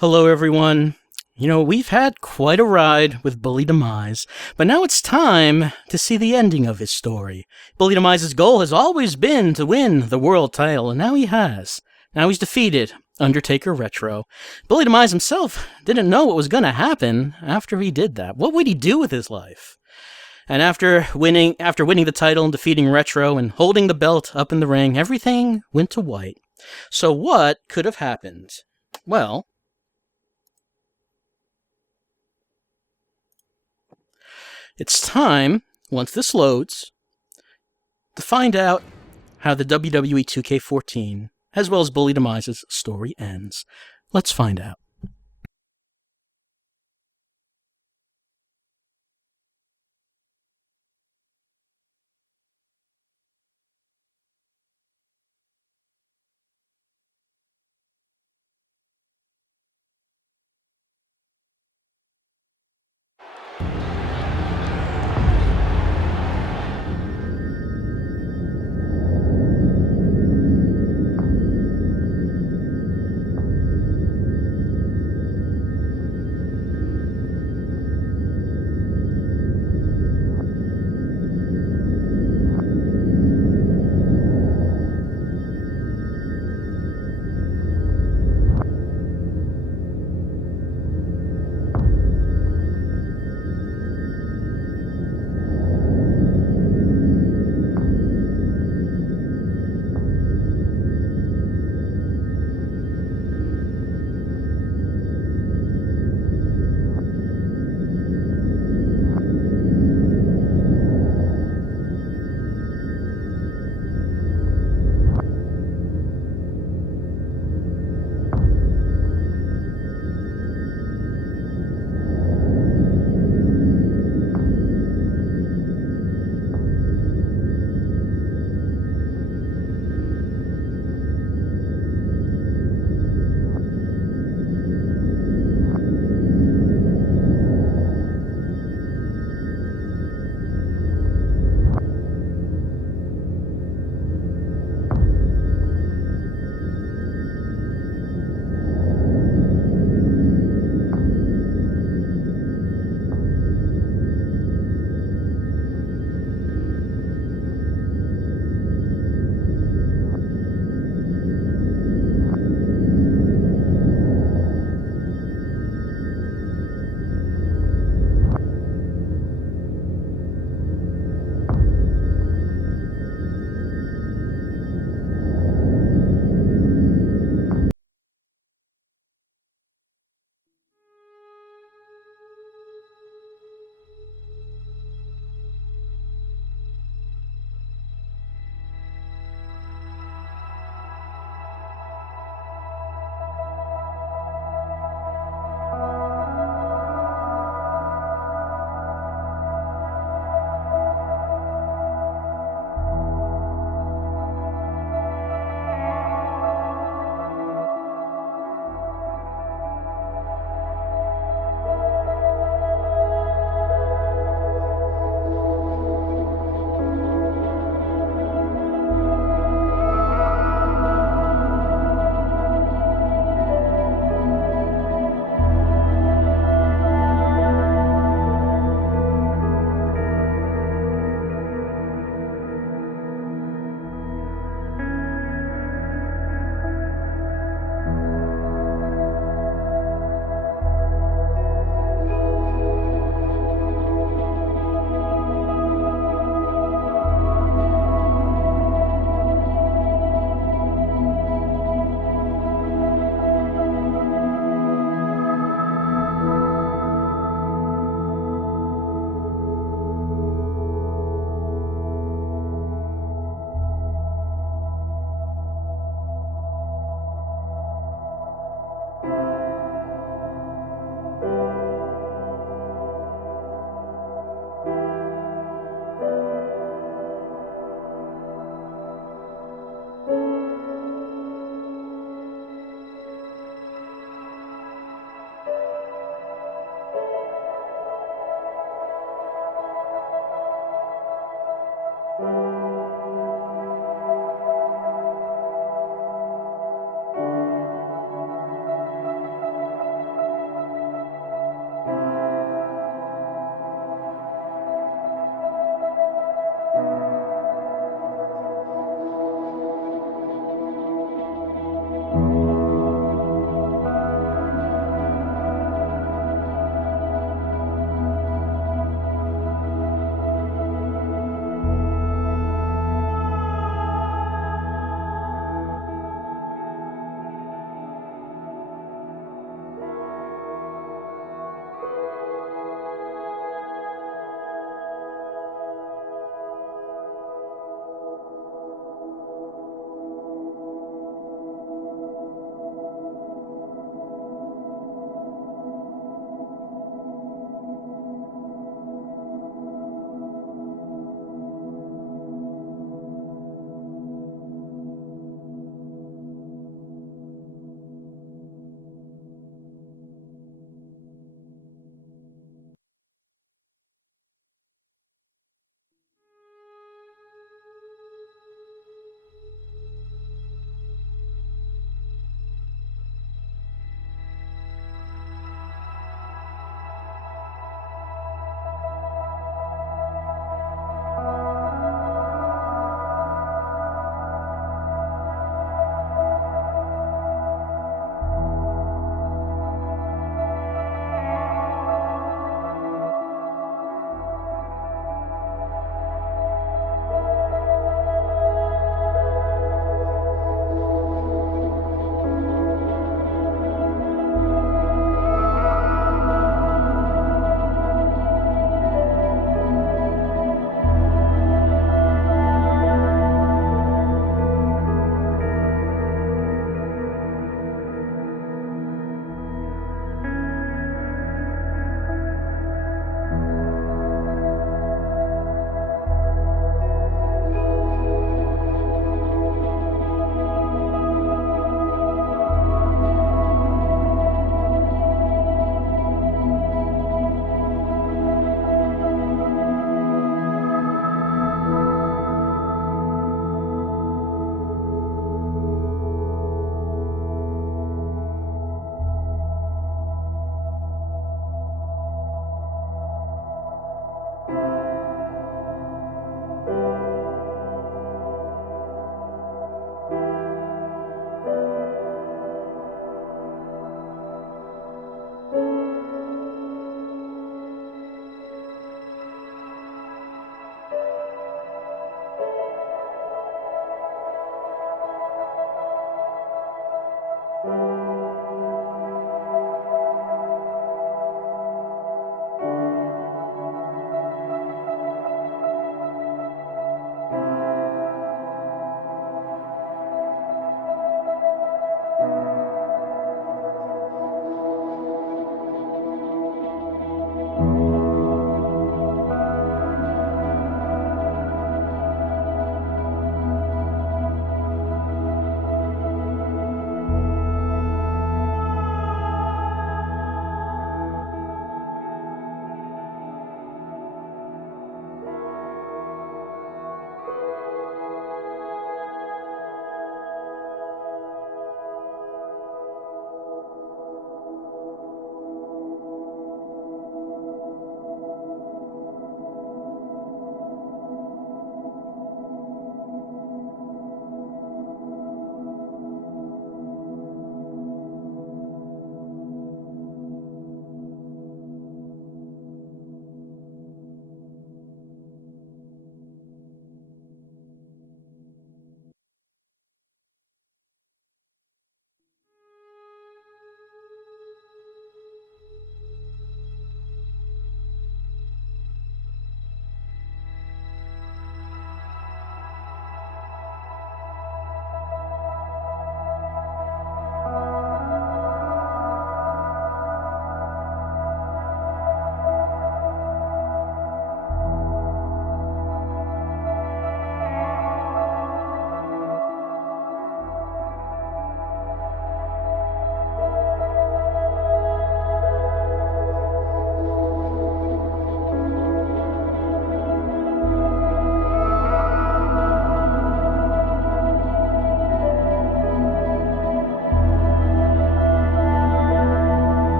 Hello, everyone. We've had quite a ride with Bully Demise, but now it's time to see the ending of his story. Bully Demise's goal has always been to win the world title, and now he has. Now he's defeated Undertaker Retro. Bully Demise himself didn't know what was going to happen after he did that. What would he do with his life? And after winning the title and defeating Retro and holding the belt up in the ring, everything went to white. So what could have happened? Well, it's time, once this loads, to find out how the WWE 2K14, as well as Bully Demise's story ends. Let's find out.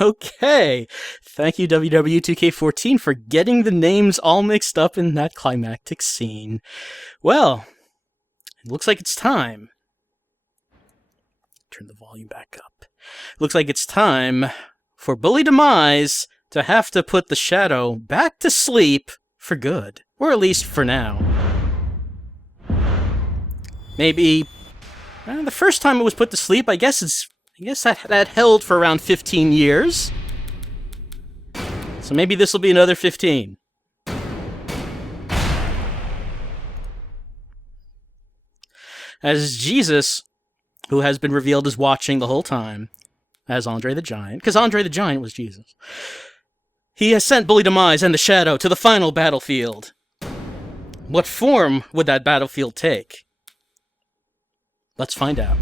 Okay. Thank you, WWE 2K14, for getting the names all mixed up in that climactic scene. Well, it looks like it's time. Turn the volume back up. Looks like it's time for Bully Demise to have to put the Shadow back to sleep for good. Or at least for now. Maybe the first time it was put to sleep, I guess that held for around 15 years. So maybe this will be another 15. As Jesus, who has been revealed as watching the whole time, as Andre the Giant, because Andre the Giant was Jesus, he has sent Bully Demise and the Shadow to the final battlefield. What form would that battlefield take? Let's find out.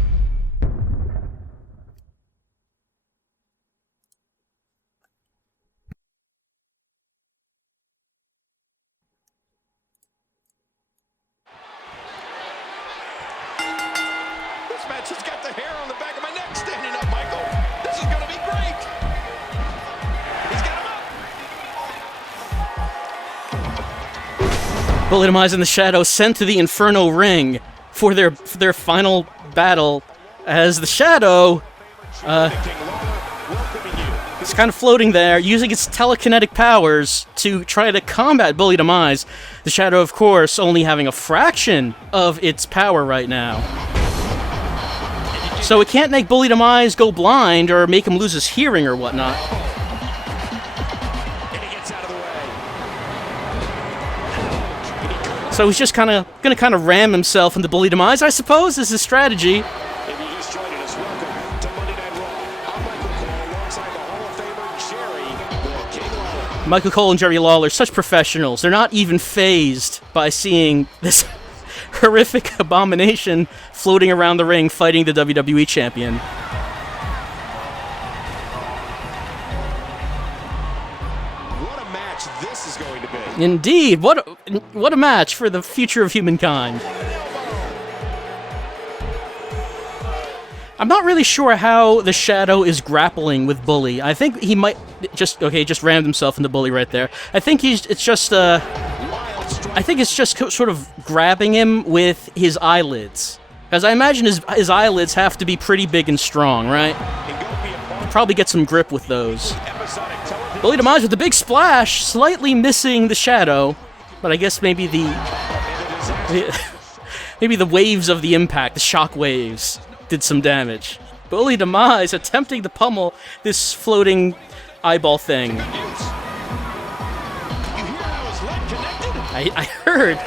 This match has got the hair on the back of my neck standing up, Michael. This is going to be great. He's got him up. Bully Demise and the Shadow sent to the Inferno Ring for their final battle, as the Shadow is kind of floating there, using its telekinetic powers to try to combat Bully Demise. The Shadow, of course, only having a fraction of its power right now. So it can't make Bully Demise go blind or make him lose his hearing or whatnot. So he's just gonna ram himself into Bully Demise, I suppose, is his strategy. If you just joined us, welcome to Monday Night Raw. I'm Michael Cole, alongside the Hall of Famer Jerry King Lawler. Michael Cole and Jerry Lawler, such professionals. They're not even fazed by seeing this horrific abomination floating around the ring fighting the WWE champion. What a match this is going to be. Indeed, what a match for the future of humankind. I'm not really sure how the Shadow is grappling with Bully. I think he might just rammed himself into Bully right there. I think it's just sort of grabbing him with his eyelids. Because I imagine his eyelids have to be pretty big and strong, right? He'll probably get some grip with those. Bully Demise with the big splash, slightly missing the Shadow, but I guess maybe the waves of the impact, the shock waves, did some damage. Bully Demise attempting to pummel this floating eyeball thing. I heard.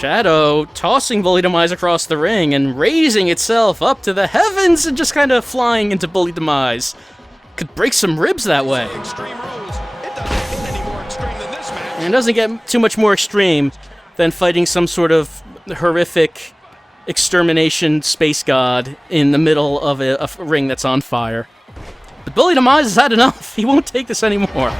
Shadow tossing Bully Demise across the ring and raising itself up to the heavens and just kind of flying into Bully Demise. Could break some ribs that way. And it doesn't get too much more extreme than fighting some sort of horrific extermination space god in the middle of a ring that's on fire. But Bully Demise has had enough. He won't take this anymore.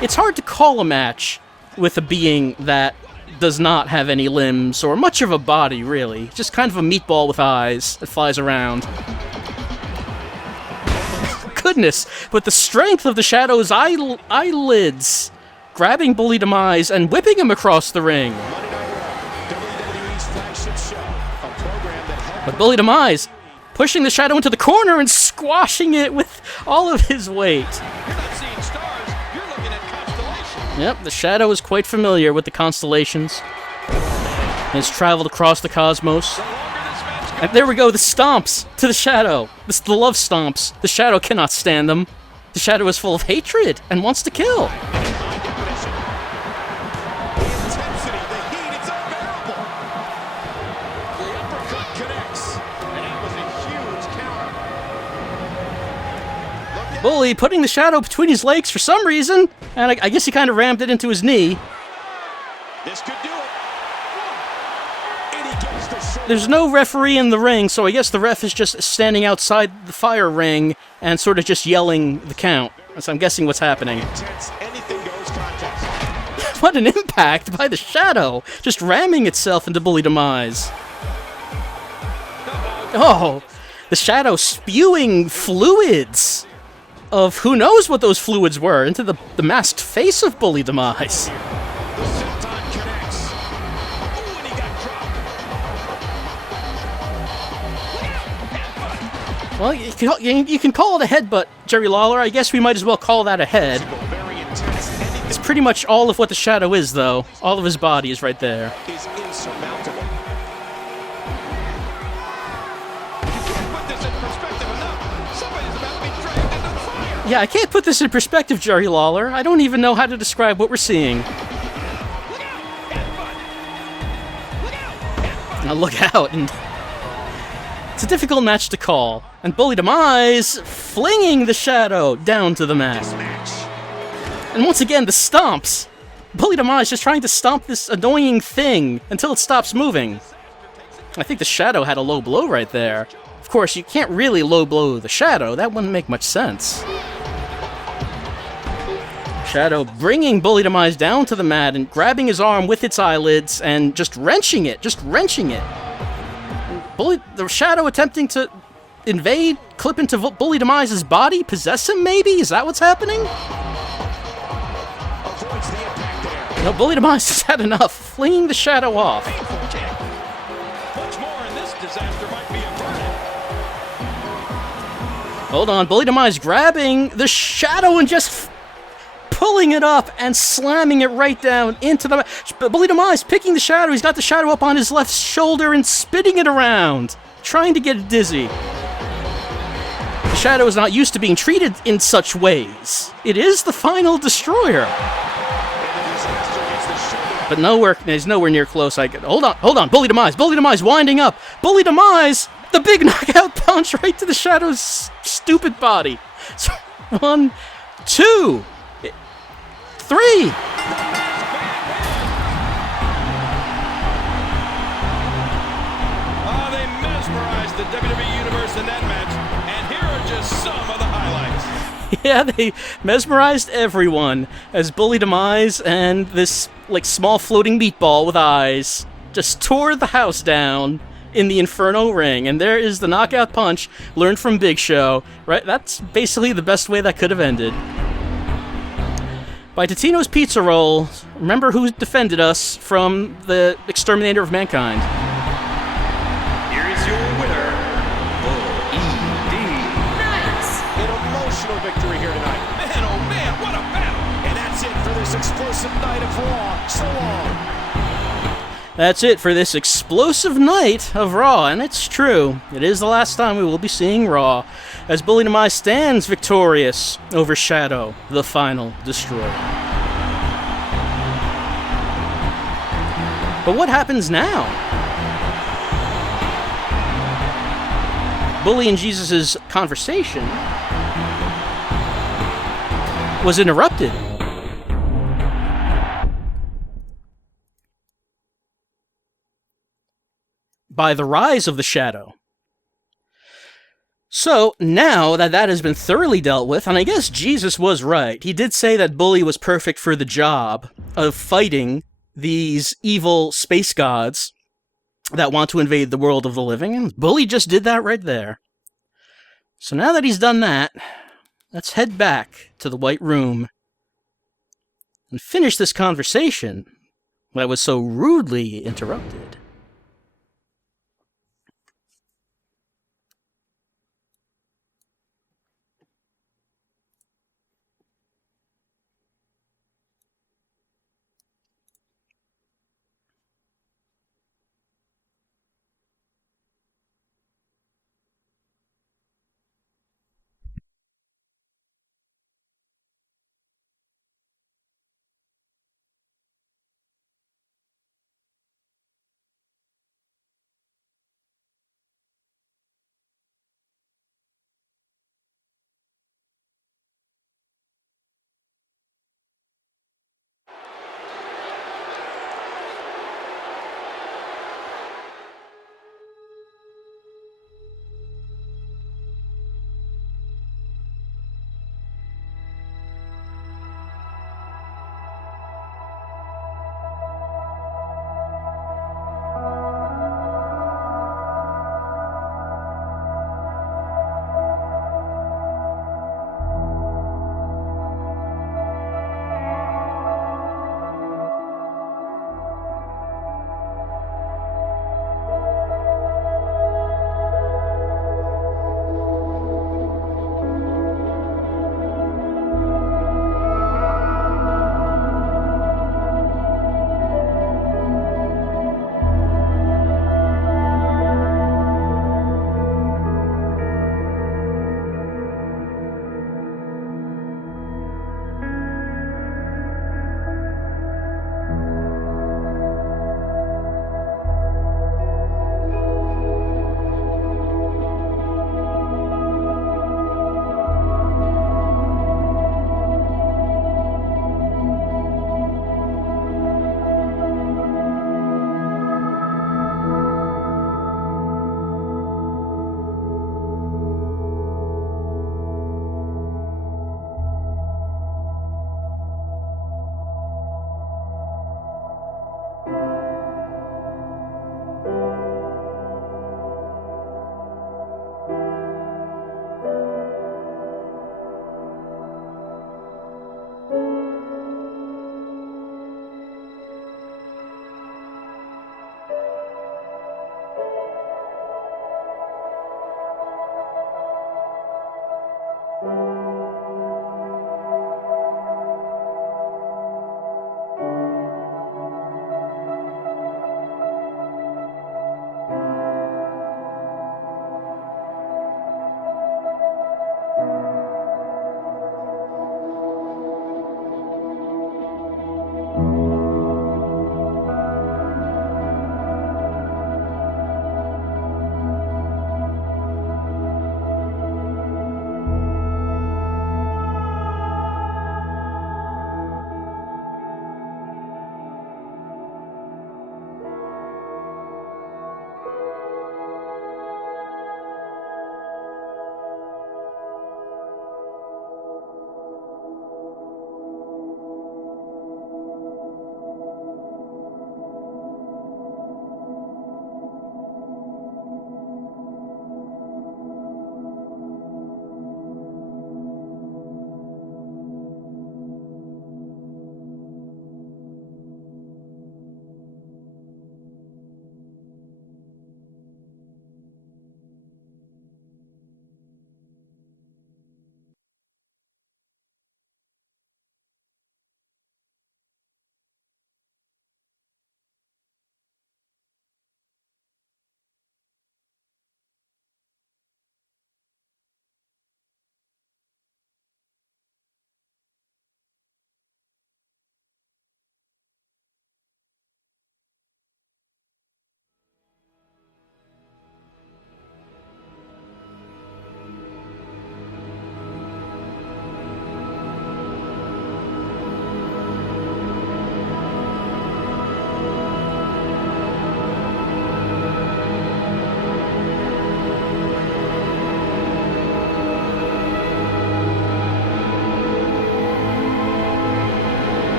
It's hard to call a match with a being that does not have any limbs or much of a body, really. Just kind of a meatball with eyes that flies around. Goodness, but the strength of the Shadow's eyelids, grabbing Bully Demise and whipping him across the ring. But Bully Demise pushing the Shadow into the corner and squashing it with all of his weight. Yep, the Shadow is quite familiar with the constellations. Has traveled across the cosmos. And there we go, the stomps to the Shadow. The love stomps. The Shadow cannot stand them. The Shadow is full of hatred and wants to kill. Bully putting the Shadow between his legs for some reason, and I guess he kind of rammed it into his knee. This could do it. There's no referee in the ring, so I guess the ref is just standing outside the fire ring and sort of just yelling the count. So I'm guessing what's happening. what an impact by the Shadow, just ramming itself into Bully Demise. Oh, the Shadow spewing fluids of who knows what those fluids were into the masked face of Bully Demise. The senton connects. Ooh, and he got dropped. Well, you can call it a headbutt, Jerry Lawler. I guess we might as well call that a head. Very intense. It's pretty much all of what the Shadow is, though. All of his body is right there. Is insurmountable. You can't put this in perspective enough. Somebody's about to be dragged into the fire. Yeah, I can't put this in perspective, Jerry Lawler. I don't even know how to describe what we're seeing. Look out! Headbutt! Look out! Headbutt! Now look out, and it's a difficult match to call. And Bully Demise flinging the Shadow down to the mat. Match. And once again, the stomps. Bully Demise just trying to stomp this annoying thing until it stops moving. I think the Shadow had a low blow right there. Of course, you can't really low blow the Shadow. That wouldn't make much sense. Shadow bringing Bully Demise down to the mat and grabbing his arm with its eyelids and just wrenching it. The Shadow attempting to invade, clip into Bully Demise's body, possess him maybe? Is that what's happening? Avoids the impact there. No, Bully Demise has had enough, flinging the Shadow off. Painful kick. Much more in this disaster might be averted. Hold on, Bully Demise grabbing the Shadow and just pulling it up and slamming it right down into the... Bully Demise picking the Shadow. He's got the Shadow up on his left shoulder and spinning it around, trying to get it dizzy. The Shadow is not used to being treated in such ways. It is the final destroyer. But he's nowhere near close. Hold on, Bully Demise winding up. Bully Demise, the big knockout punch right to the Shadow's stupid body. So, 1, 2, 3. They mesmerized the WWE Universe in that match, and here are just some of the highlights. Yeah, they mesmerized everyone as Bully Demise and this small floating meatball with eyes just tore the house down in the Inferno ring. And there is the knockout punch learned from Big Show. Right, that's basically the best way that could have ended. By Totino's Pizza Roll, remember who defended us from the Exterminator of Mankind. Here is your winner, OED. Nice. An emotional victory here tonight. Man, oh man, what a battle! And that's it for this explosive night of Raw. So long. That's it for this explosive night of Raw, and it's true. It is the last time we will be seeing Raw, as Bully Demise stands victorious over Shadow, the final destroyer. But what happens now? Bully and Jesus' conversation was interrupted by the rise of the Shadow. So, now that that has been thoroughly dealt with, and I guess Jesus was right, he did say that Bully was perfect for the job of fighting these evil space gods that want to invade the world of the living, and Bully just did that right there. So now that he's done that, let's head back to the White Room and finish this conversation that was so rudely interrupted.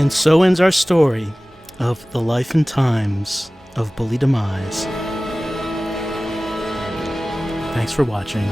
And so ends our story of the life and times of Bully Demise. Thanks for watching.